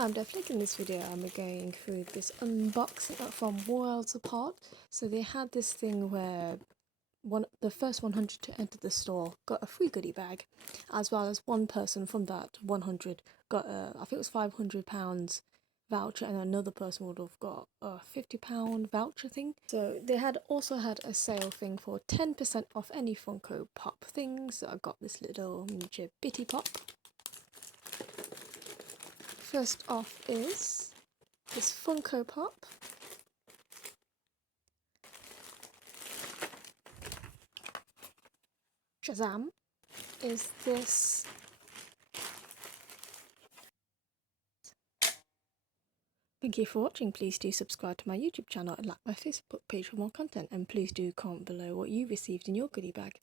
I'm definitely in this video I'm going through this unboxing from Worlds Apart. So they had this thing where the first 100 to enter the store got a free goodie bag, as well as one person from that 100 got a, I think it was £500 voucher, and another person would have got a £50 voucher thing. So they had also had a sale thing for 10% off any Funko Pop things. So I got this little miniature bitty pop. First off is this Funko Pop. Shazam is this Thank you for watching. Please do subscribe to my YouTube channel and like my Facebook page for more content, and please do comment below what you received in your goodie bag.